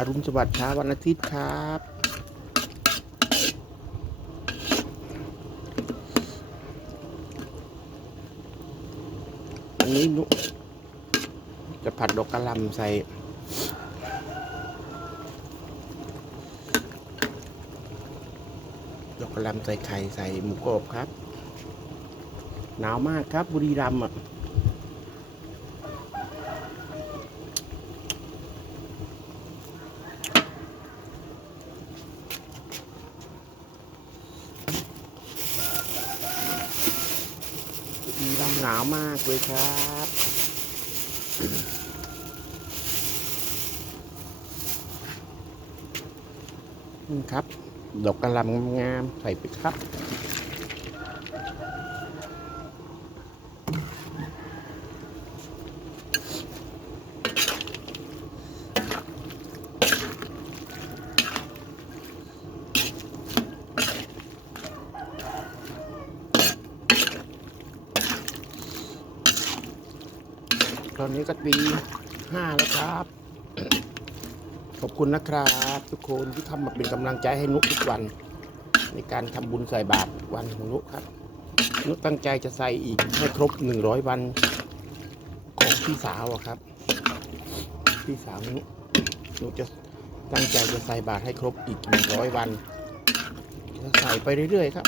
อรุณสวัสดิ์เช้าวันอาทิตย์ครับ อันนี้นุจะผัดดอกกระลำใส่ดอกกระลำใส่ไข่ใส่หมูกรอบครับ หนาวมากครับบุรีรัมย์อะ มีลมหนาวมากเลยครับ นี่ครับ ดอกกระลำงามๆใส่ไปครับ ตอนนี้ก็ปีห้าแล้วครับ ขอบคุณนะครับ ทุกคนที่ทำมาเป็นกำลังใจให้นุกทุกวัน ในการทำบุญใส่บาตรวันของนุกครับ นุกตั้งใจจะใส่อีกให้ครบหนึ่งร้อยวันของพี่สาวอะครับ พี่สาวนุกนุกจะตั้งใจจะใส่บาตรให้ครบอีกหนึ่งร้อยวันจะใส่ไปเรื่อยๆครับ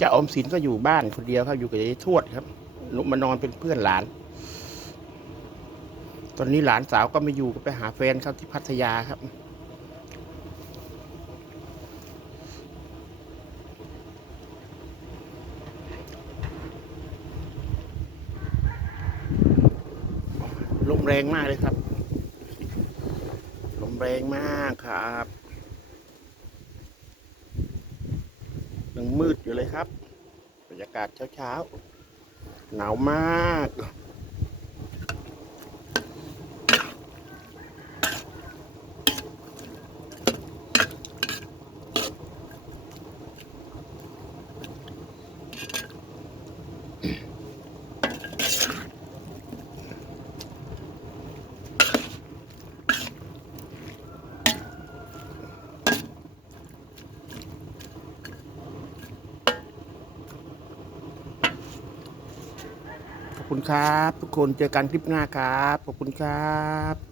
จะออมสินก็อยู่บ้านคนเดียวครับอยู่กับยายทวดครับนุกมานอนเป็นเพื่อนหลาน ตอนนี้หลานสาวก็ไม่อยู่ก็ไปหาแฟนเขาที่พัทยาครับ ลมแรงมากเลยครับ ลมแรงมากครับ ยังมืดอยู่เลยครับ บรรยากาศเช้าๆ หนาวมาก คุณครับ ทุกคนเจอกันคลิปหน้าครับ ขอบคุณครับ